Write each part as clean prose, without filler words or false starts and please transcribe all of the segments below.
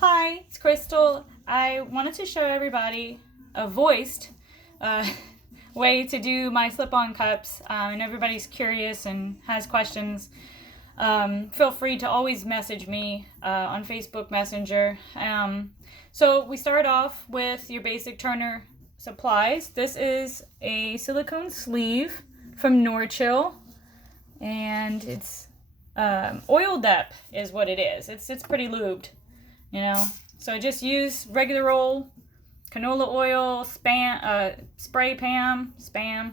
Hi, it's Crystal. I wanted to show everybody a voiced way to do my slip-on cups, and everybody's curious and has questions. Feel free to always message me on Facebook Messenger. So we start off with your basic Turner supplies. This is a silicone sleeve from Norchill, and it's oiled up is what it is. It's pretty lubed. So I just use regular old canola oil, spray spam,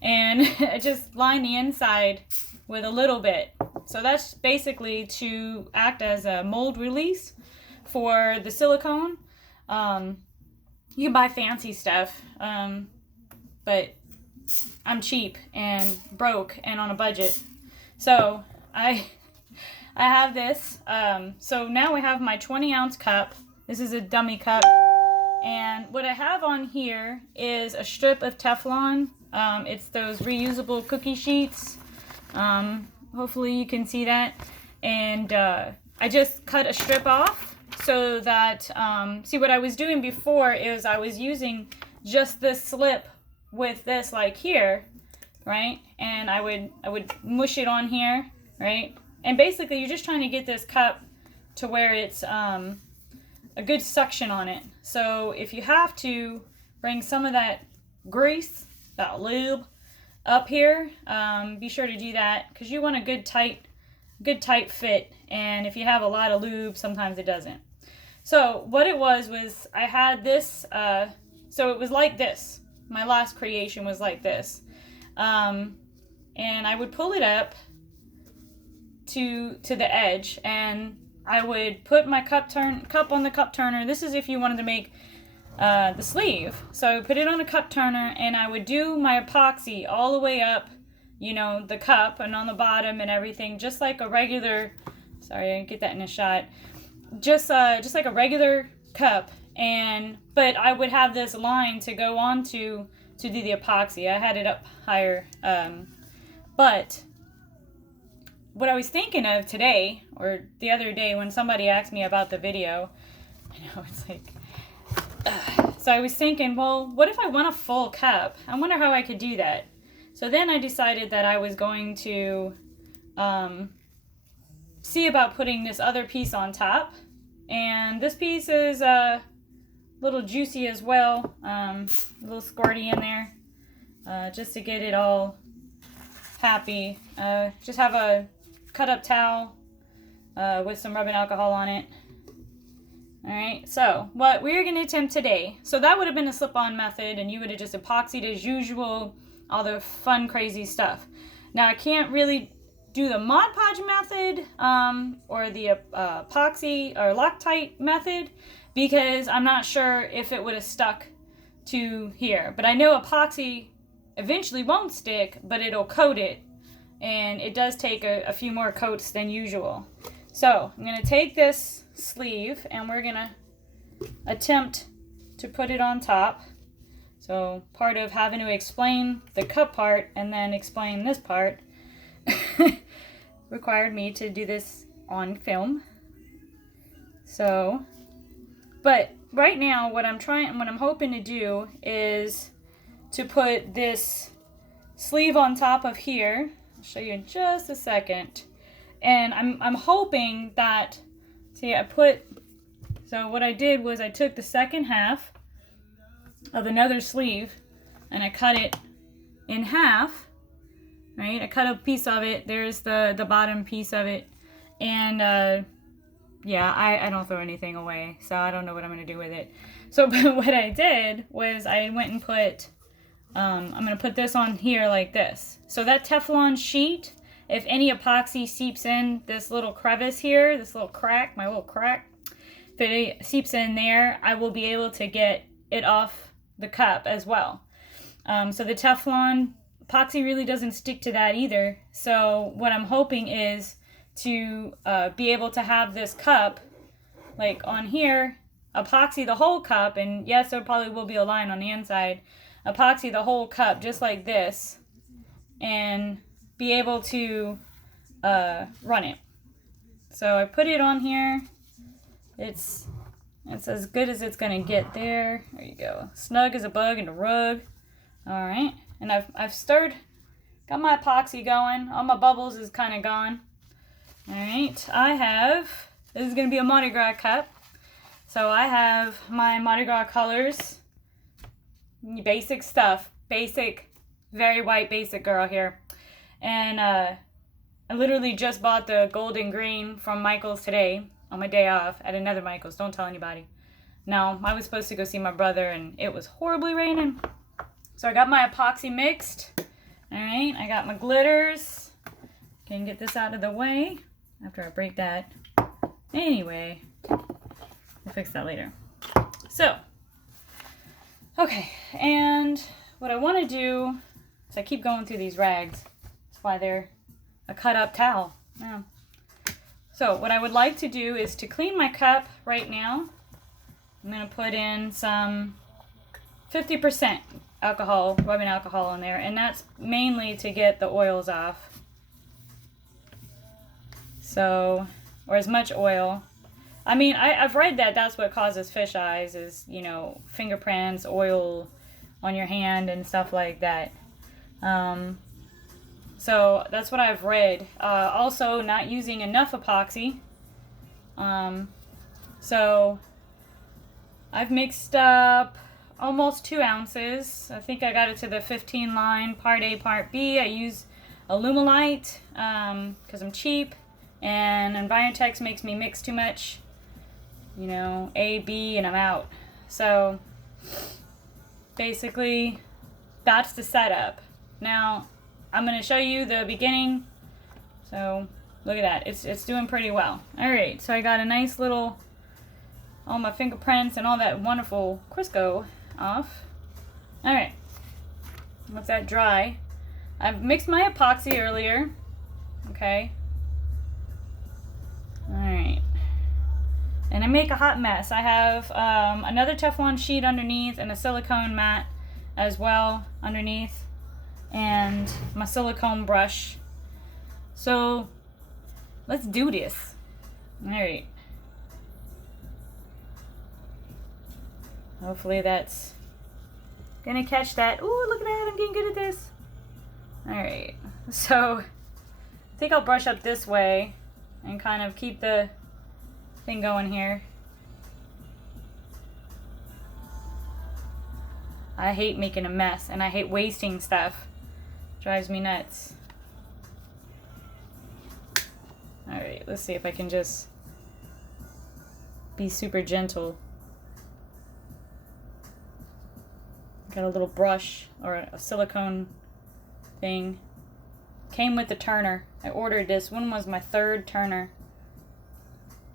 and I just line the inside with a little bit. So that's basically to act as a mold release for the silicone. You can buy fancy stuff, but I'm cheap and broke and on a budget. So I have this. So now we have my 20-ounce cup. This is a dummy cup. And what I have on here is a strip of Teflon. It's those reusable cookie sheets. Hopefully you can see that. And I just cut a strip off so that, see what I was doing before is I was using just this slip with this like here, right? And I would mush it on here, right? And basically, you're just trying to get this cup to where it's a good suction on it. So if you have to bring some of that grease, that lube, up here, be sure to do that because you want a good tight fit. And if you have a lot of lube, sometimes it doesn't. So what it was I had this. So it was like this. My last creation was like this, and I would pull it up to the edge, and I would put my cup on the cup turner. This is if you wanted to make the sleeve. So I would put it on a cup turner, and I would do my epoxy all the way up, the cup and on the bottom and everything, just like a regular. Sorry, I didn't get that in a shot. Just like a regular cup, but I would have this line to go on to do the epoxy. I had it up higher, but what I was thinking of today, or the other day when somebody asked me about the video, it's like, so I was thinking, well, what if I want a full cup? I wonder how I could do that. So then I decided that I was going to see about putting this other piece on top. And this piece is a little juicy as well, a little squirty in there, just to get it all happy. Just have a cut up towel with some rubbing alcohol on it. Alright, so what we're going to attempt today, so that would have been a slip-on method, and you would have just epoxied as usual, all the fun crazy stuff. Now I can't really do the Mod Podge method or the epoxy or Loctite method because I'm not sure if it would have stuck to here, but I know epoxy eventually won't stick, but it'll coat it. And it does take a few more coats than usual. So I'm going to take this sleeve and we're going to attempt to put it on top. So part of having to explain the cup part and then explain this part required me to do this on film. So, but right now what I'm hoping to do is to put this sleeve on top of here. I'll show you in just a second. And I'm hoping that, see, so what I did was I took the second half of another sleeve and I cut it in half, right? I cut a piece of it. There's the bottom piece of it. And yeah, I don't throw anything away, so I don't know what I'm going to do with it. So but what I did was I went and put, I'm going to put this on here like this. So that Teflon sheet, if any epoxy seeps in this little crevice here, this little crack, my little crack, if it seeps in there, I will be able to get it off the cup as well. So the Teflon epoxy really doesn't stick to that either. So what I'm hoping is to be able to have this cup, like on here, epoxy the whole cup, and yes, there probably will be a line on the inside, epoxy the whole cup just like this, and be able to run it. So I put it on here. It's It's as good as it's gonna get there. There you go. Snug as a bug in a rug. All right, and I've stirred, got my epoxy going. All my bubbles is kind of gone. All right, this is gonna be a Mardi Gras cup. So I have my Mardi Gras colors, basic stuff, basic, very white basic girl here. And I literally just bought the gold and green from Michael's today on my day off at another Michael's. Don't tell anybody. No, I was supposed to go see my brother and it was horribly raining. So I got my epoxy mixed. All right, I got my glitters. Can get this out of the way after I break that. Anyway, we'll fix that later. So, okay, and what I want to do is I keep going through these rags. That's why they're a cut up towel. Yeah. So what I would like to do is to clean my cup right now. I'm going to put in some 50% alcohol, rubbing alcohol in there, and that's mainly to get the oils off. So, or as much oil. I mean, I've read that that's what causes fish eyes is, you know, fingerprints, oil on your hand and stuff like that. So that's what I've read. Also, not using enough epoxy. So I've mixed up almost 2 ounces. I think I got it to the 15 line, part A, part B. I use Alumilite because I'm cheap, and Environtex makes me mix too much. You know, A, B, and I'm out. So basically, that's the setup. Now, I'm going to show you the beginning. So look at that. It's doing pretty well. All right, so I got a nice little, all my fingerprints and all that wonderful Crisco off. All right, let that dry. I've mixed my epoxy earlier. Okay. All right. And I make a hot mess. I have another Teflon sheet underneath and a silicone mat as well underneath, and my silicone brush. So let's do this. All right. Hopefully that's gonna catch that. Ooh, look at that, I'm getting good at this. All right, so I think I'll brush up this way and kind of keep the thing going here. I hate making a mess and I hate wasting stuff. Drives me nuts. All right, let's see if I can just be super gentle. Got a little brush or a silicone thing. Came with the turner. I ordered this. One was my 3rd turner.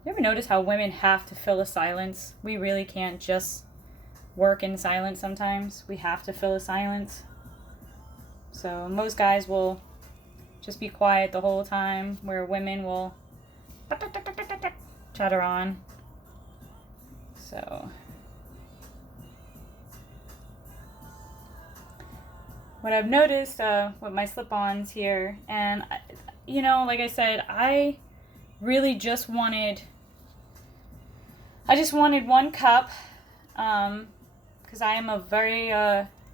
You ever notice how women have to fill a silence? We really can't just work in silence sometimes. We have to fill a silence. So most guys will just be quiet the whole time, where women will chatter on. So what I've noticed with my slip-ons here, and you know, like I said, I really just wanted one cup, because I am a very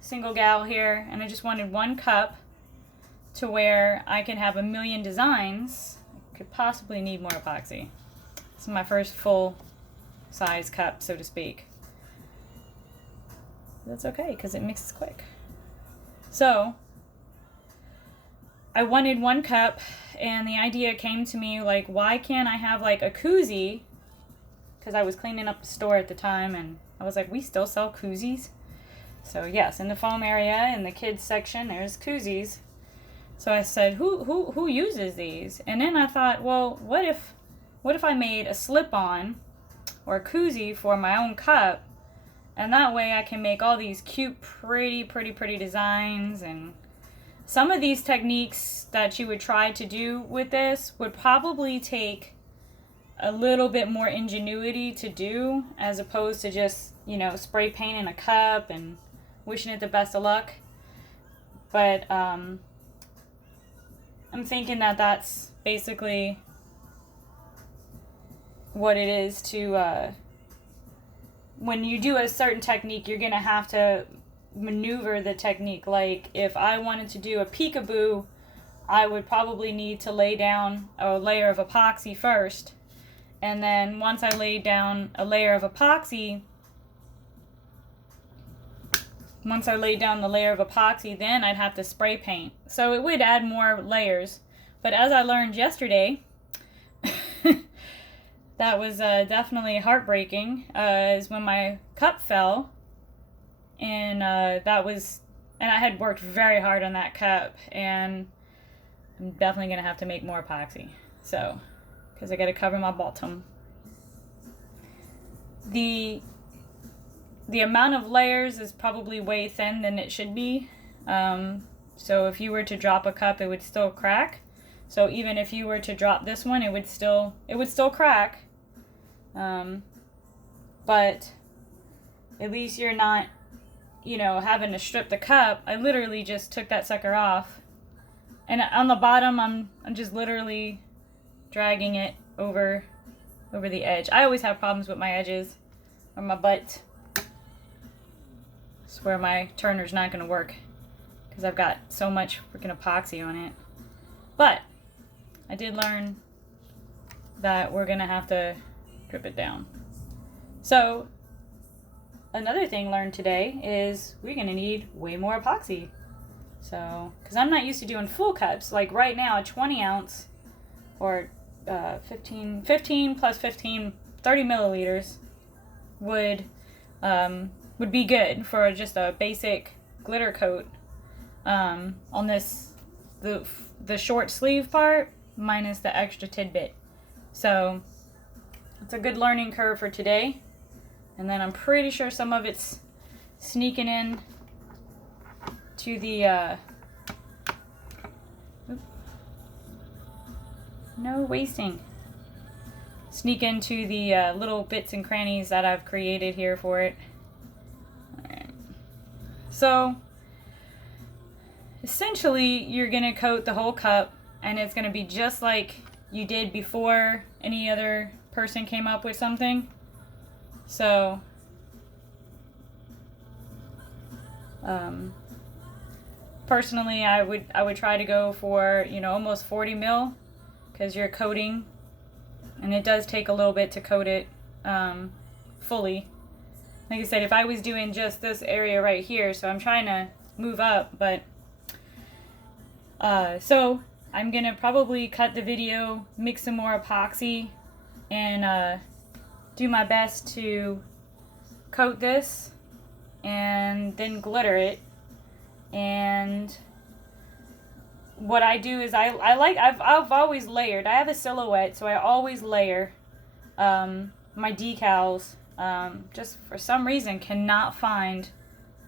single gal here, and I just wanted one cup to where I can have a million designs. I could possibly need more epoxy. This is my first full size cup, so to speak. That's okay, because it mixes quick. So I wanted one cup, and the idea came to me, like, why can't I have like a koozie? Because I was cleaning up the store at the time, and I was like, we still sell koozies? So yes, in the foam area, in the kids section, there's koozies. So I said, who uses these? And then I thought, well, what if I made a slip-on or a koozie for my own cup, and that way I can make all these cute, pretty designs. And some of these techniques that you would try to do with this would probably take a little bit more ingenuity to do, as opposed to just, you know, spray painting a cup and wishing it the best of luck. But I'm thinking that that's basically what it is to when you do a certain technique, you're going to have to maneuver the technique. Like if I wanted to do a peekaboo, I would probably need to lay down a layer of epoxy first. And then once I laid down a layer of epoxy, then I'd have to spray paint. So it would add more layers. But as I learned yesterday, that was definitely heartbreaking, is when my cup fell. And I had worked very hard on that cup, and I'm definitely going to have to make more epoxy. So, because I got to cover my bottom. The amount of layers is probably way thin than it should be. So if you were to drop a cup, it would still crack. So even if you were to drop this one, it would still crack. But at least you're not, having to strip the cup. I literally just took that sucker off. And on the bottom, I'm just literally dragging it over the edge. I always have problems with my edges or my butt. It's where my turner's not going to work because I've got so much freaking epoxy on it. But I did learn that we're going to have to drip it down. So another thing learned today is we're going to need way more epoxy. So, because I'm not used to doing full cups. Like right now, a 20 ounce or 15 plus 15, 30 milliliters would be good for just a basic glitter coat on this, the short sleeve part minus the extra tidbit. So it's a good learning curve for today. And then I'm pretty sure some of it's sneaking in to the no wasting. Sneak into the little bits and crannies that I've created here for it. Alright. So essentially you're gonna coat the whole cup, and it's gonna be just like you did before any other person came up with something. So personally I would try to go for almost 40 mil, because you're coating, and it does take a little bit to coat it fully. Like I said, if I was doing just this area right here, so I'm trying to move up, but so I'm gonna probably cut the video, mix some more epoxy, and do my best to coat this and then glitter it. And what I do is I've always layered. I have a silhouette, so I always layer my decals. Just for some reason cannot find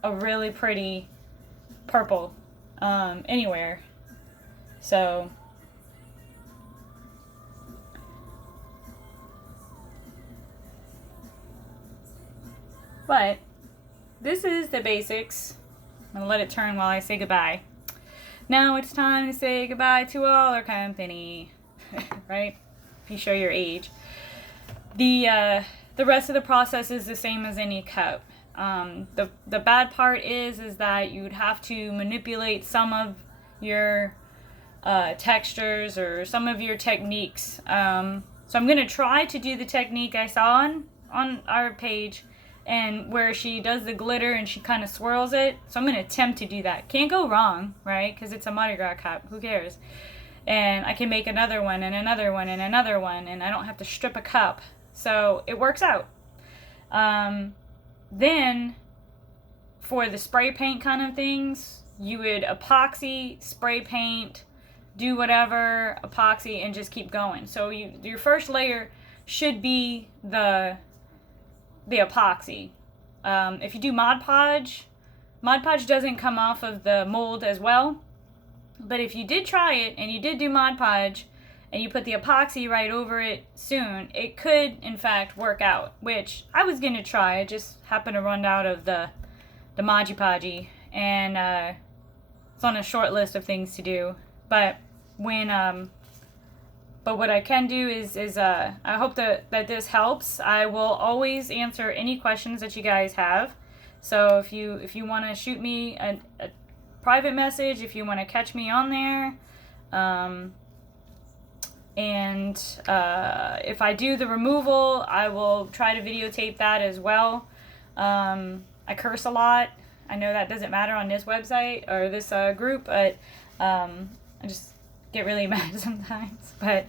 a really pretty purple anywhere. So but this is the basics. I'm gonna let it turn while I say goodbye. Now it's time to say goodbye to all our company, right? If you show your age. The rest of the process is the same as any cup. The bad part is that you'd have to manipulate some of your textures or some of your techniques. So I'm gonna try to do the technique I saw on our page, and where she does the glitter and she kind of swirls it. So I'm going to attempt to do that. Can't go wrong, right? Because it's a Mardi Gras cup. Who cares? And I can make another one and another one and another one, and I don't have to strip a cup. So it works out. Then for the spray paint kind of things, you would epoxy, spray paint, do whatever, epoxy, and just keep going. So your first layer should be the epoxy. If you do Mod Podge doesn't come off of the mold as well. But if you did try it and you did do Mod Podge and you put the epoxy right over it soon, it could in fact work out, which I was going to try. I just happened to run out of the Maji Podgy, and it's on a short list of things to do. But when But what I can do is I hope that this helps. I will always answer any questions that you guys have. So if you want to shoot me a private message, if you want to catch me on there, and if I do the removal, I will try to videotape that as well. I curse a lot. I know that doesn't matter on this website or this group, but I just get really mad sometimes. But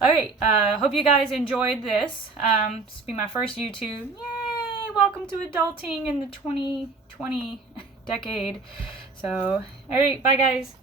all right, hope you guys enjoyed this. This will be my first YouTube. Yay! Welcome to adulting in the 2020 decade. So all right, bye guys.